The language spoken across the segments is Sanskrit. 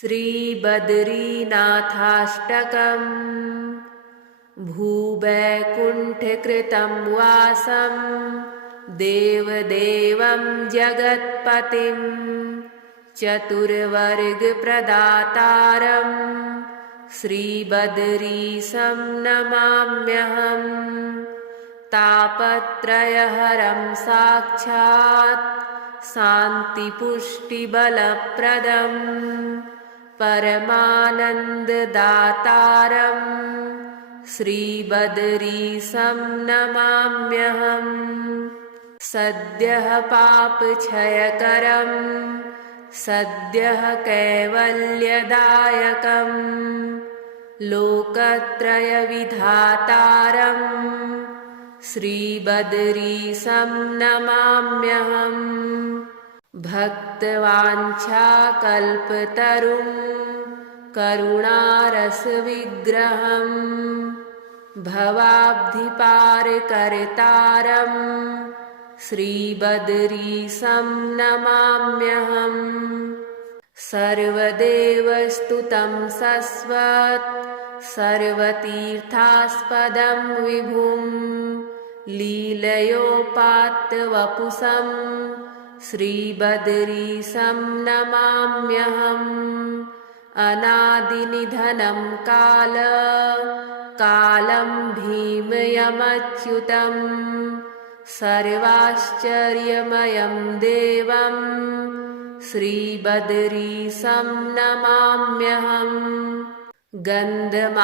श्रीबद्रीनाथाष्टकम् भूवैकुण्ठकृतं वासं देवदेवं जगत्पतिं चतुर्वर्गप्रदातारं श्रीबद्रीशं नमाम्यहम्। तापत्रयहरं साक्षात् शान्तिपुष्टिबलप्रदं परमानन्ददातारं श्रीबद्रीशं नमाम्यहम्। सद्यः पापक्षयकरं सद्यः कैवल्यदायकं लोकत्रयविधातारं श्रीबद्रीशं नमाम्यहम्। भक्तवाञ्छाकल्पतरुं करुणारसविग्रहं भवाब्धिपारकर्तारं श्रीबद्रीशं नमाम्यहम्। सर्वदेवस्तुतं सस्वत् सर्वतीर्थास्पदं विभुं लीलयोपात्तवपुषं श्रीबद्रीशं नमाम्यहम्। अनादिनिधनं कालं भीमयमच्युतं सर्वाश्चर्यमयं देवं श्रीबद्रीशं नमाम्यहम्। गन्धमादनकूटस्थं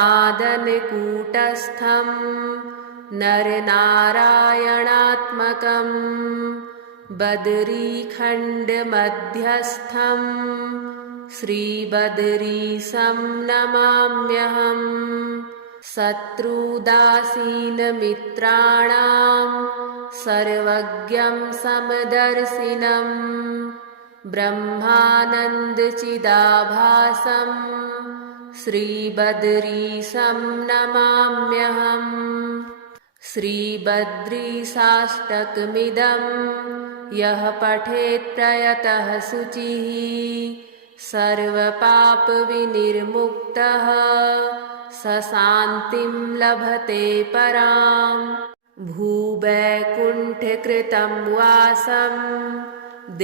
नरनारायणात्मकं बद्रीखण्डमध्यस्थं श्रीबद्रीशं नमाम्यहम्। शत्रुदासीनमित्राणां सर्वज्ञं समदर्शिनं ब्रह्मानन्दचिदाभासं श्रीबद्रीशं नमाम्यहम्। श्रीबद्रीशाष्टकमिदं यः पठेत् प्रयतः शुचिः सर्वपापविनिर्मुक्तः स शान्तिं लभते पराम्। भूवैकुण्ठकृतं वासं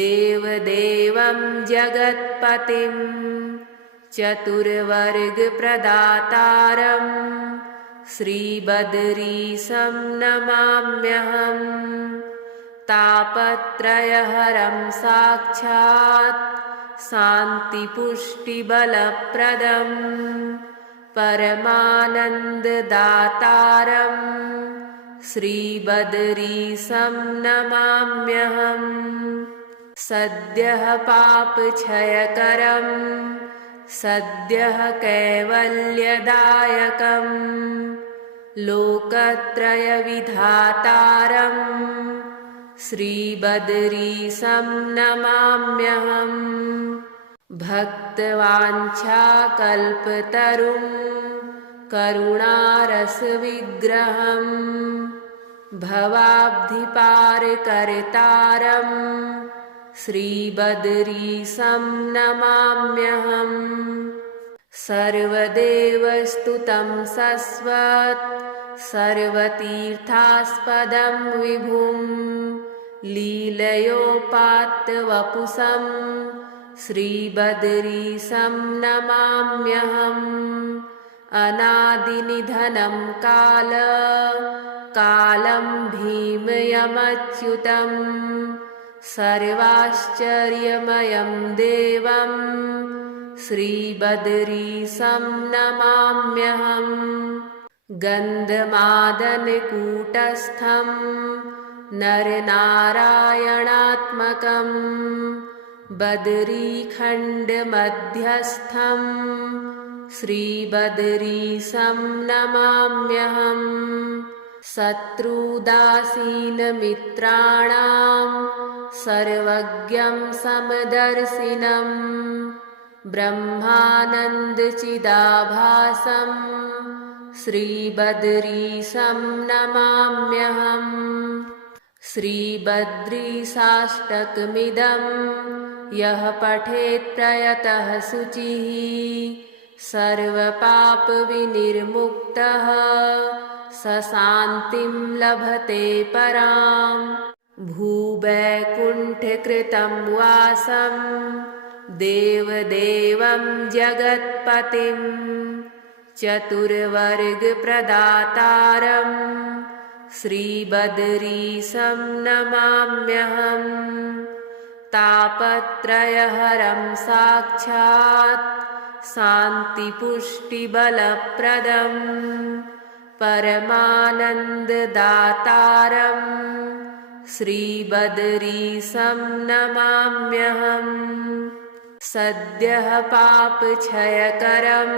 देवदेवं जगत्पतिं चतुर्वर्गप्रदातारं श्रीबद्रीशं नमाम्यहम्। तापत्रयहरं साक्षात् शान्तिपुष्टिबलप्रदं परमानन्ददातारं श्रीबद्रीशं नमाम्यहम्। सद्यः पापक्षयकरं सद्यः कैवल्यदायकं लोकत्रयविधातारं श्रीबद्रीशं नमाम्यहम्। भक्तवाञ्छाकल्पतरुं करुणारसविग्रहं भवाब्धिपारकर्तारं श्रीबद्रीशं नमाम्यहम्। सर्वदेवस्तुतं सस्वत् सर्वतीर्थास्पदं विभुं लीलयोपात्तवपुषं श्रीबद्रीशं नमाम्यहम्। अनादिनिधनं कालं भीमयमच्युतं सर्वाश्चर्यमयं देवं श्रीबद्रीशं नमाम्यहम्। गन्धमादनकूटस्थं नरनारायणात्मकं बद्रीखण्डमध्यस्थं श्रीबद्रीशं नमाम्यहम्। शत्रुदासीनमित्राणां सर्वज्ञं समदर्शिनं ब्रह्मानन्दचिदाभासं श्रीबद्रीशं नमाम्यहम्। श्रीबद्रीशाष्टकमिदं यः पठेत् प्रयतः शुचिः सर्वपापविनिर्मुक्तः स शान्तिं लभते पराम्। भूवैकुण्ठकृतं वासं देवदेवं जगत्पतिं चतुर्वर्गप्रदातारं श्रीबद्रीशं नमाम्यहम्। तापत्रयहरं साक्षात् शान्तिपुष्टिबलप्रदं परमानन्ददातारं श्रीबद्रीशं नमाम्यहम्। सद्यः पापक्षयकरं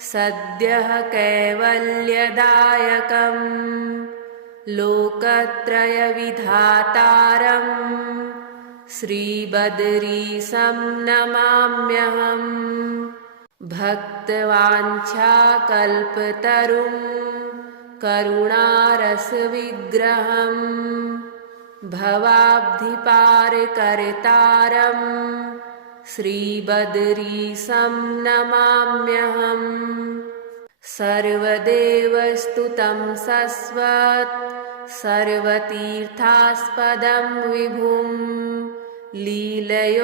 सद्यः कैवल्यदायकं लोकत्रयविधातारं श्रीबद्रीशं नमाम्यहम्। भक्तवाञ्छाकल्पतरुं करुणारसविग्रहं भवाब्धिपारकर्तारं श्रीबद्रीशं नमाम्यहम्। सर्वदेवस्तुतं सस्वत् सर्वतीर्थास्पदं विभुं लीलयोपात्तवपुषं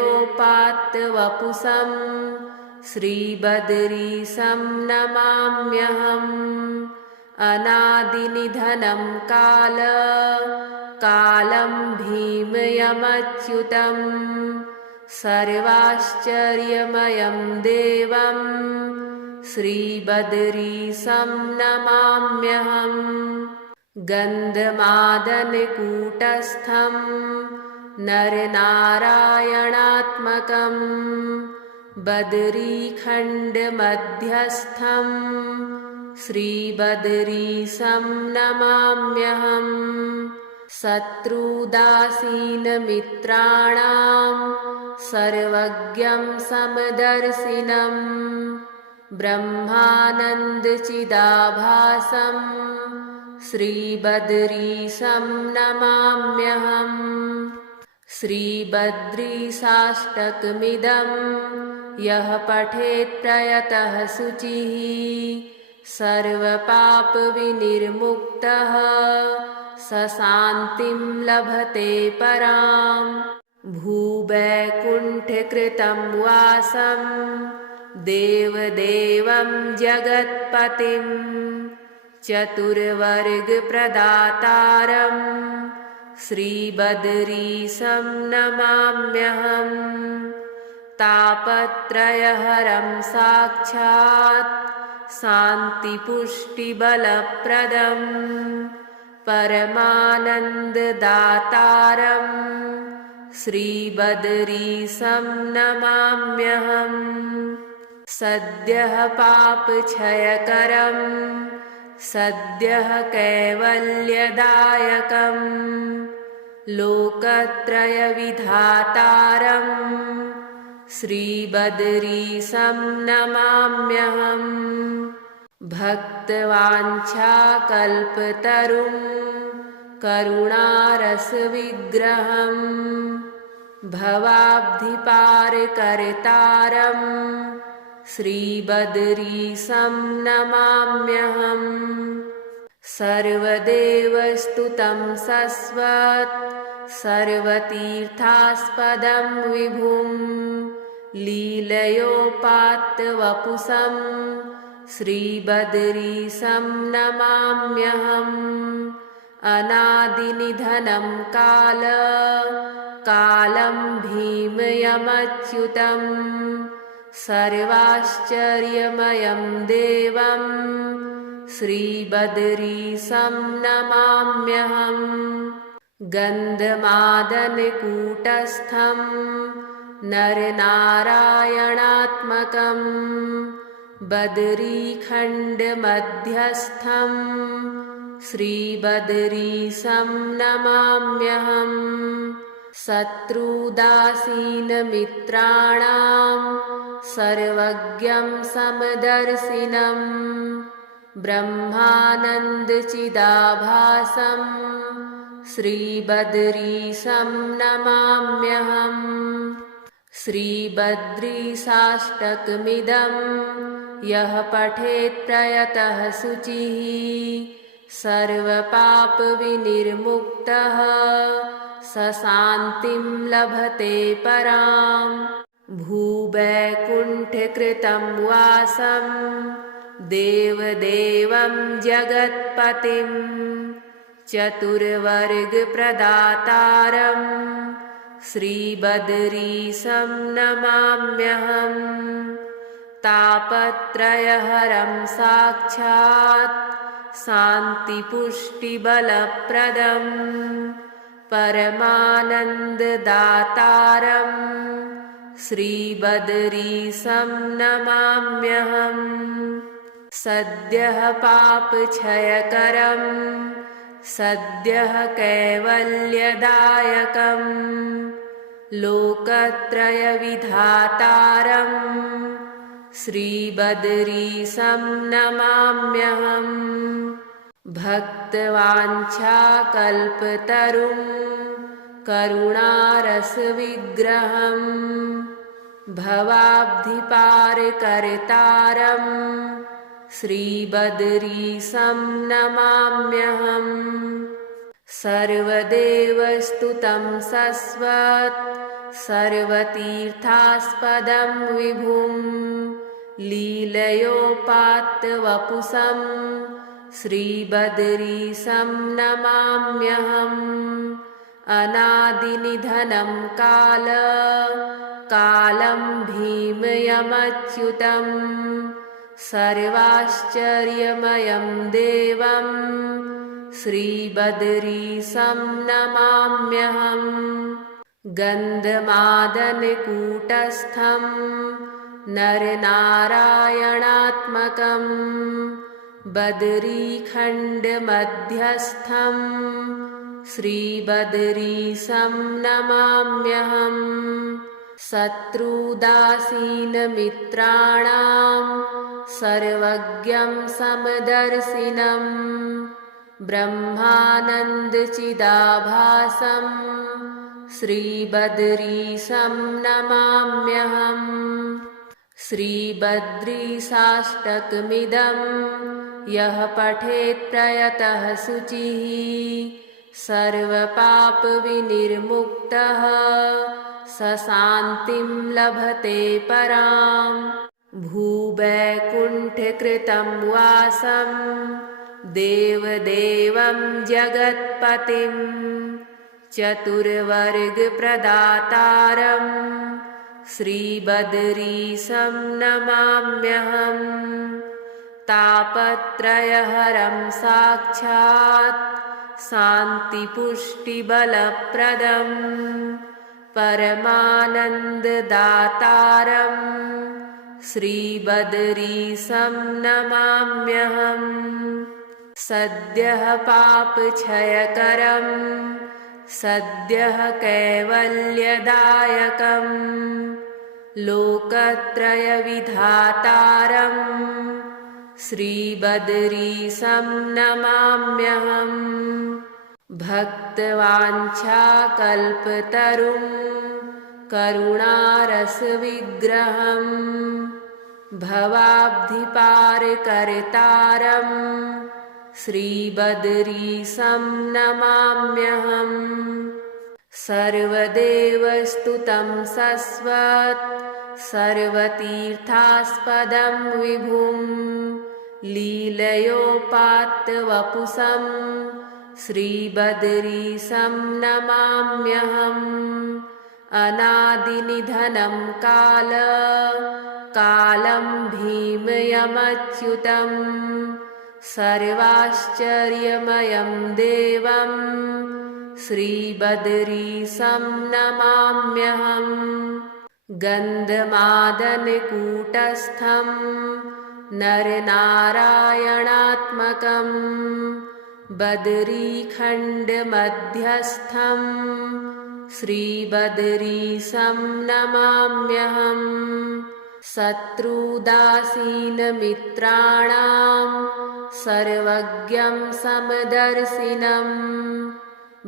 श्रीबद्रीशं नमाम्यहम्। अनादिनिधनं कालं भीमयमच्युतं सर्वाश्चर्यमयं देवं श्रीबद्रीशं नमाम्यहम्। गन्धमादनकूटस्थं नरनारायणात्मकं बद्रीखण्डमध्यस्थं श्रीबद्रीशं नमाम्यहम्। शत्रुदासीनमित्राणां सर्वज्ञं समदर्शिनं ब्रह्मानन्दचिदाभासं श्रीबद्रीशं नमाम्यहम्। श्रीबद्रीशाष्टकमिदं यः पठेत् प्रयतः शुचिः सर्वपापविनिर्मुक्तः स शान्तिं लभते पराम्। भूवैकुण्ठकृतं वासं देवदेवं जगत्पतिं चतुर्वर्गप्रदातारं श्रीबद्रीशं नमाम्यहम्। तापत्रयहरं साक्षात् शान्तिपुष्टिबलप्रदं परमानन्ददातारं श्रीबद्रीशं नमाम्यहम्। सद्यः पापक्षयकरं सद्यः कैवल्यदायकं लोकत्रयविधातारं श्रीबद्रीशं नमाम्यहम्। भक्तवाञ्छाकल्पतरुं करुणारसविग्रहं भवाब्धिपारकर्तारं श्रीबद्रीशं नमाम्यहम्। सर्वदेवस्तुतं सस्वत् सर्वतीर्थास्पदं विभुं लीलयोपात्तवपुषं श्रीबद्रीशं नमाम्यहम्। अनादिनिधनं कालं भीमयमच्युतं सर्वाश्चर्यमयं देवं श्रीबद्रीशं नमाम्यहम्। गन्धमादनकूटस्थं नरनारायणात्मकं बद्रीखण्डमध्यस्थं श्रीबद्रीशं नमाम्यहम्। शत्रुदासीनमित्राणां सर्वज्ञं समदर्शिनं ब्रह्मानन्दचिदाभासं श्रीबद्रीशं नमाम्यहम्। श्रीबद्रीसाष्टकमिदं यः पठेत् प्रयतः शुचिः सर्वपापविनिर्मुक्तः स शान्तिं लभते पराम्। भूवैकुण्ठकृतं वासं देवदेवं जगत्पतिं चतुर्वर्गप्रदातारं श्रीबद्रीशं नमाम्यहम्। तापत्रयहरं साक्षात् शान्तिपुष्टिबलप्रदं परमानन्ददातारं श्रीबद्रीशं नमाम्यहम्। सद्यः पापक्षयकरं सद्यः कैवल्यदायकं लोकत्रयविधातारं श्रीबद्रीशं नमाम्यहम्। भक्तवाञ्छाकल्पतरुं करुणारसविग्रहं भवाब्धिपारकर्तारं श्रीबद्रीशं नमाम्यहम्। सर्वदेवस्तुतं सस्वत् सर्वतीर्थास्पदं विभुं लीलयोपात्तवपुषं श्रीबद्रीशं नमाम्यहम्। अनादिनिधनं कालं भीमयमच्युतं सर्वाश्चर्यमयं देवं श्रीबद्रीशं नमाम्यहम्। गन्धमादनकूटस्थं नरनारायणात्मकं बद्रीखण्डमध्यस्थं श्रीबद्रीशं नमाम्यहम्। शत्रुदासीनमित्राणां सर्वज्ञं समदर्शिनं ब्रह्मानन्दचिदाभासं श्रीबद्रीशं नमाम्यहम्। श्रीबद्रीसाष्टकमिदं यः पठेत् प्रयतः शुचिः सर्वपापविनिर्मुक्तः स शान्तिं लभते पराम्। भूवैकुण्ठकृतं वासं देवदेवं जगत्पतिं चतुर्वर्गप्रदातारं श्रीबद्रीशं नमाम्यहम्। तापत्रयहरं साक्षात् शान्तिपुष्टिबलप्रदं परमानन्ददातारं श्रीबद्रीशं नमाम्यहम्। सद्यः पापक्षयकरं सद्यः कैवल्यदायकं लोकत्रयविधातारं श्रीबद्रीशं नमाम्यहम्। भक्तवाञ्छाकल्पतरुं करुणारसविग्रहं भवाब्धिपारकर्तारं श्रीबद्रीशं नमाम्यहम्। सर्वदेवस्तुतं सस्वत् सर्वतीर्थास्पदं विभुं लीलयोपात्तवपुषं श्रीबद्रीशं नमाम्यहम्। अनादिनिधनं कालं भीमयमच्युतं सर्वाश्चर्यमयं देवं श्रीबद्रीशं नमाम्यहम्। गन्धमादनकूटस्थं नरनारायणात्मकं बद्रीखण्डमध्यस्थं श्रीबद्रीशं नमाम्यहम्। शत्रुदासीनमित्राणां सर्वज्ञं समदर्शिनं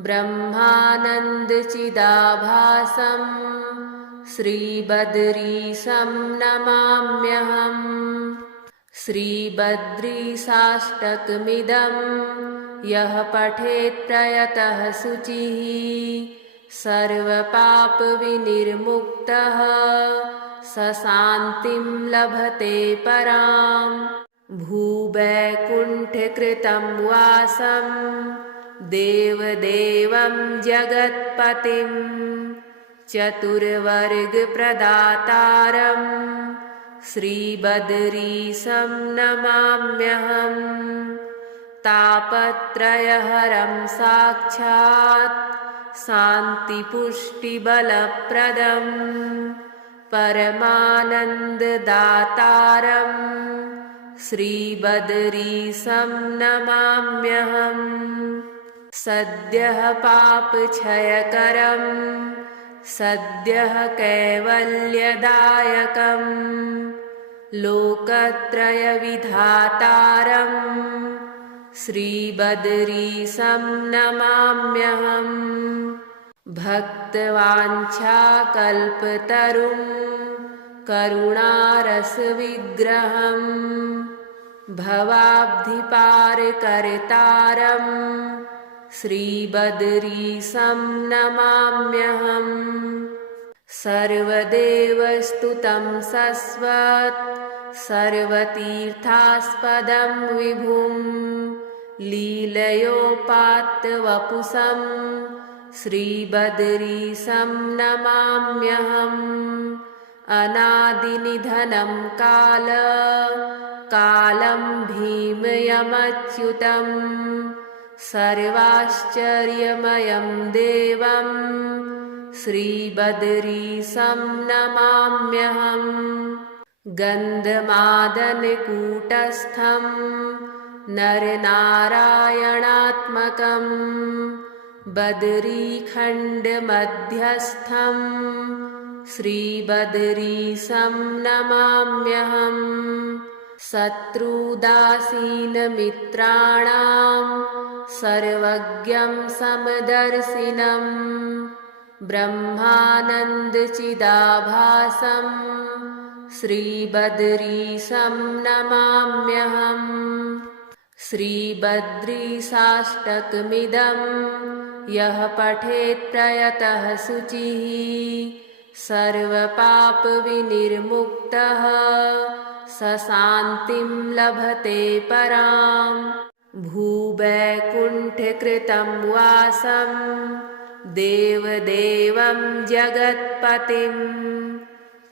ब्रह्मानन्दचिदाभासं श्रीबद्रीशं नमाम्यहम्। श्रीबद्रीशाष्टकमिदं यः पठेत् प्रयतः शुचिः सर्वपापविनिर्मुक्तः स शान्तिं लभते पराम्। भूवैकुण्ठकृतं वासं देवदेवं जगत्पतिं चतुर्वर्गप्रदातारं श्रीबद्रीशं नमाम्यहम्। तापत्रयहरं साक्षात् शान्तिपुष्टिबलप्रदं परमानन्ददातारं श्रीबद्रीशं नमाम्यहम्। सद्यः पापक्षयकरं सद्यः कैवल्यदायकं लोकत्रयविधातारं श्रीबद्रीशं नमाम्यहम्। भक्तवाञ्छाकल्पतरुं करुणारसविग्रहं भवाब्धिपारकर्तारं श्रीबद्रीशं नमाम्यहम्। सर्वदेवस्तुतं सस्वत् सर्वतीर्थास्पदं विभुं लीलयोपात्तवपुषं श्रीबद्रीशं नमाम्यहम्। अनादिनिधनं कालं भीमयमच्युतं सर्वाश्चर्यमयं देवं श्रीबद्रीशं नमाम्यहम्। गन्धमादनकूटस्थं नरनारायणात्मकं बद्रीखण्डमध्यस्थं श्रीबद्रीशं नमाम्यहम्। शत्रुदासीनमित्राणां सर्वज्ञं समदर्शिनं ब्रह्मानन्दचिदाभासं श्रीबद्रीशं नमाम्यहम्। श्रीबद्रीशाष्टकमिदं यः पठेत् प्रयतः शुचिः सर्वपापविनिर्मुक्तः स शान्तिं लभते पराम्। भूवैकुण्ठकृतं वासं देवदेवं जगत्पतिं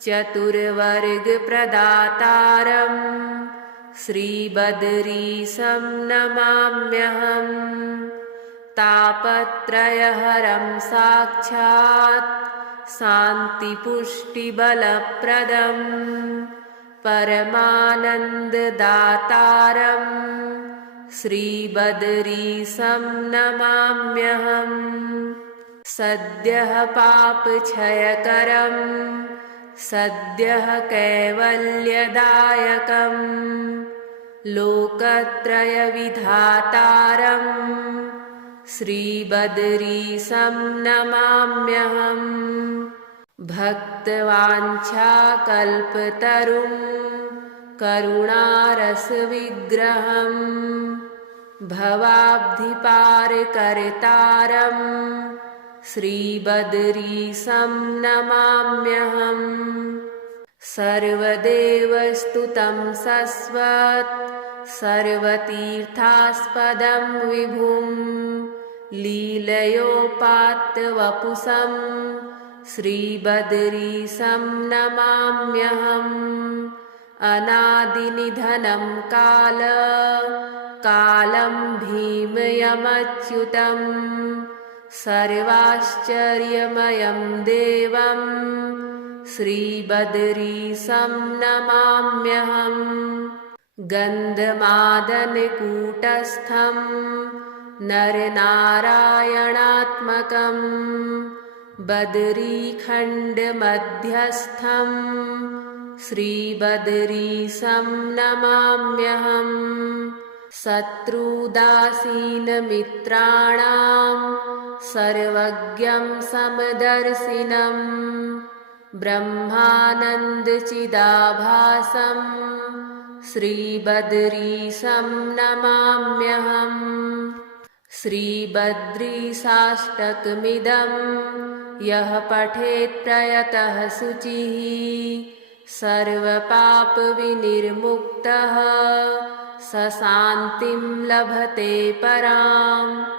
चतुर्वर्गप्रदातारं श्रीबद्रीशं नमाम्यहम्। तापत्रयहरं साक्षात् शान्तिपुष्टिबलप्रदं परमानन्ददातारं श्रीबद्रीशं नमाम्यहम्। सद्यः पापक्षयकरं सद्यः कैवल्यदायकं लोकत्रयविधातारं श्रीबद्रीशं नमाम्यहम्। भक्तवाञ्छाकल्पतरुं करुणारसविग्रहं भवाब्धिपारकर्तारं श्रीबद्रीशं नमाम्यहम्। सर्वदेवस्तुतं सस्वत् सर्वतीर्थास्पदं विभुं लीलयोपात्तवपुषं श्रीबद्रीशं नमाम्यहम्। अनादिनिधनं कालं भीमयमच्युतं सर्वाश्चर्यमयं देवं श्रीबद्रीशं नमाम्यहम्। गन्धमादनकूटस्थं नरनारायणात्मकं बद्रीखण्डमध्यस्थं श्रीबद्रीशं नमाम्यहम्। शत्रुदासीनमित्राणां सर्वज्ञं समदर्शिनं ब्रह्मानन्दचिदाभासं श्रीबद्रीशं नमाम्यहम्। श्रीबद्रीशाष्टकमिदं यः पठेत् प्रयतः शुचिः सर्वपापविनिर्मुक्तः स शान्तिं लभते पराम्।